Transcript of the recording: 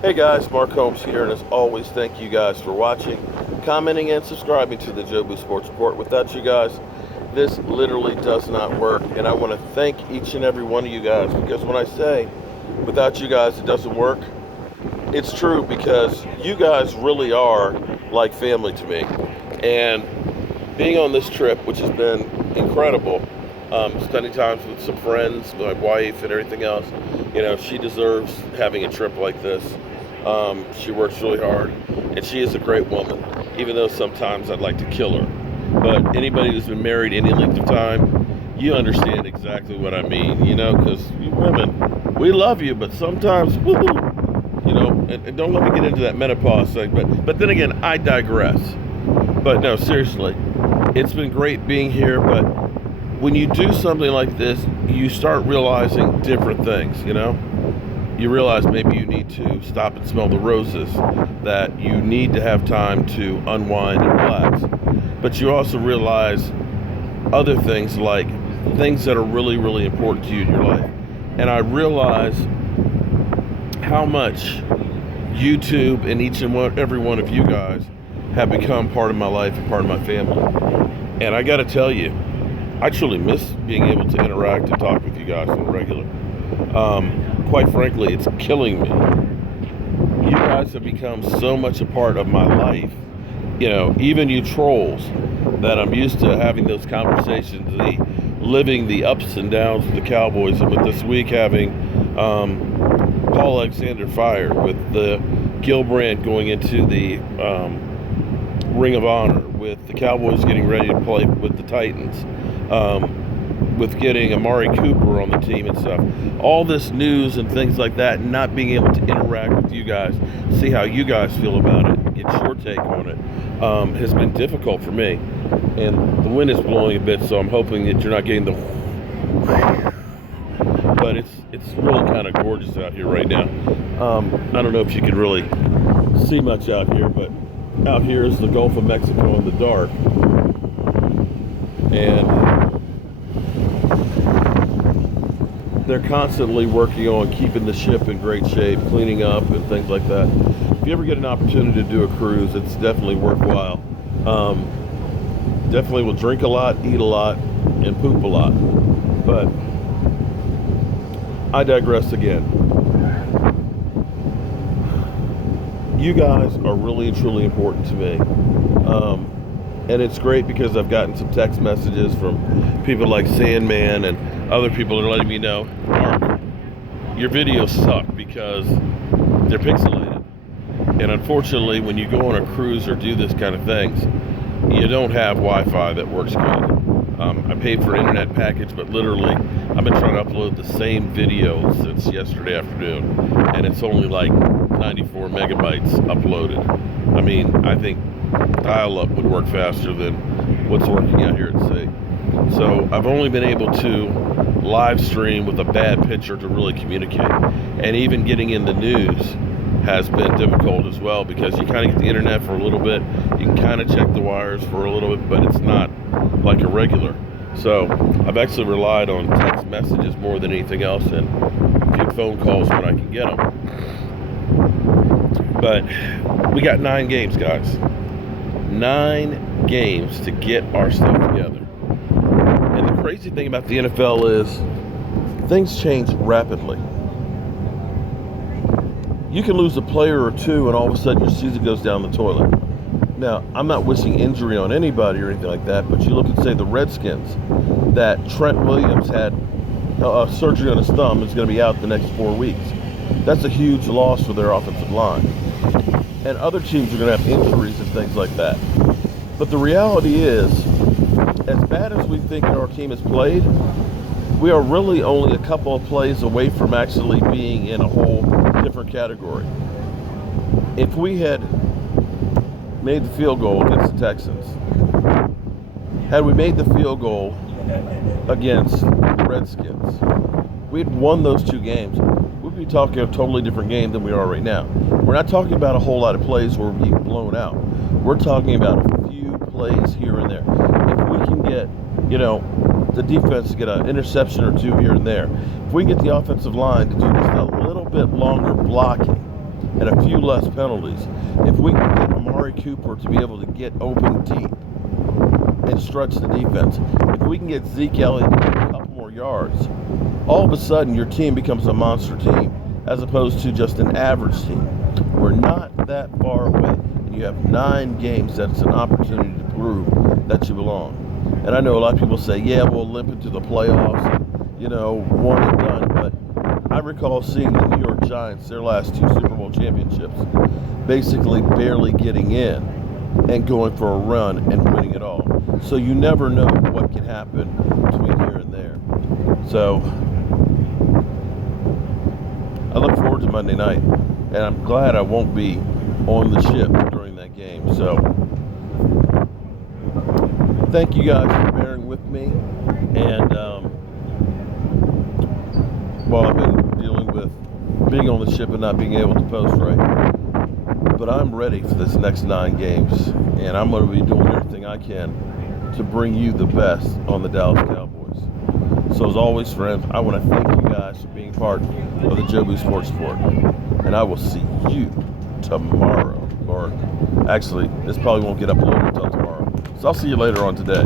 Hey guys, Mark Holmes here, and as always, thank you guys for watching, commenting, and subscribing to the Jobu Sports Report. Without you guys, this literally does not work, and I want to thank each and every one of you guys, because when I say without you guys it doesn't work, it's true, because you guys really are like family to me. And being on this trip, which has been incredible, spending time with some friends, my wife, and everything else, she deserves having a trip like this. She works really hard, and she is a great woman, even though sometimes I'd like to kill her. But anybody who's been married any length of time, you understand exactly what I mean, because you women, we love you, but sometimes, woohoo, and don't let me get into that menopause thing, but then again, I digress. But no, seriously, it's been great being here, but when you do something like this, you start realizing different things. You realize maybe you need to stop and smell the roses, that you need to have time to unwind and relax. But you also realize other things, like things that are really, really important to you in your life. And I realize how much YouTube and every one of you guys have become part of my life and part of my family. And I got to tell you, I truly miss being able to interact and talk with you guys on a regular. Quite frankly, it's killing me. You guys have become so much a part of my life. Even you trolls, that I'm used to having those conversations, living the ups and downs with the Cowboys, and with this week having Paul Alexander fired, with the Gilbrand going into the Ring of Honor, with the Cowboys getting ready to play with the Titans, with getting Amari Cooper on the team and stuff. All this news and things like that, and not being able to interact with you guys, see how you guys feel about it, get your take on it, has been difficult for me. And the wind is blowing a bit, so I'm hoping that you're not getting the... But it's really kind of gorgeous out here right now. I don't know if you can really see much out here, but out here is the Gulf of Mexico in the dark. And they're constantly working on keeping the ship in great shape, cleaning up and things like that. If you ever get an opportunity to do a cruise, it's definitely worthwhile. Definitely will drink a lot, eat a lot, and poop a lot. But I digress again. You guys are really and truly important to me. And it's great because I've gotten some text messages from people like Sandman and other people that are letting me know, Mark, your videos suck because they're pixelated. And unfortunately, when you go on a cruise or do this kind of things, you don't have Wi-Fi that works good. I paid for an internet package, but literally, I've been trying to upload the same video since yesterday afternoon, and it's only like 94 megabytes uploaded. I mean, I think dial-up would work faster than what's working out here at sea. So I've only been able to live stream with a bad picture to really communicate. And even getting in the news has been difficult as well, because you kind of get the internet for a little bit, you can kind of check the wires for a little bit, but it's not like a regular. So I've actually relied on text messages more than anything else, and a few phone calls when I can get them. But we got 9 games, guys. 9 games to get our stuff together. And the crazy thing about the NFL is things change rapidly. You can lose a player or two and all of a sudden your season goes down the toilet. Now, I'm not wishing injury on anybody or anything like that, but you look at, say, the Redskins, that Trent Williams had surgery on his thumb, is going to be out the next 4 weeks. That's a huge loss for their offensive line. And other teams are going to have injuries and things like that. But the reality is, as bad as we think our team has played, we are really only a couple of plays away from actually being in a whole different category. If we had made the field goal against the Texans, had we made the field goal against the Redskins, we'd won those 2 games, we'd be talking a totally different game than we are right now. We're not talking about a whole lot of plays where we're being blown out. We're talking about a few plays here and there. If we can get, the defense to get an interception or 2 here and there, if we can get the offensive line to do just a little bit longer blocking, and a few less penalties, if we can get Amari Cooper to be able to get open deep and stretch the defense, if we can get Zeke Elliott to get a couple more yards, all of a sudden your team becomes a monster team as opposed to just an average team. We're not that far away. And you have 9 games that's an opportunity to prove that you belong. And I know a lot of people say, yeah, we'll limp into the playoffs, one and done. But I recall seeing the New York Giants, their last 2 Super Bowl championships, basically barely getting in and going for a run and winning it all. So you never know what can happen between here and there. So I look forward to Monday night, and I'm glad I won't be on the ship during that game. So thank you guys for bearing with me. And I've been dealing with being on the ship and not being able to post right. But I'm ready for this next 9 games, and I'm going to be doing everything I can to bring you the best on the Dallas Cowboys. So as always, friends, I want to thank you guys for being part of the Jobu Sports Report, and I will see you tomorrow. Or actually, this probably won't get uploaded until tomorrow. So I'll see you later on today.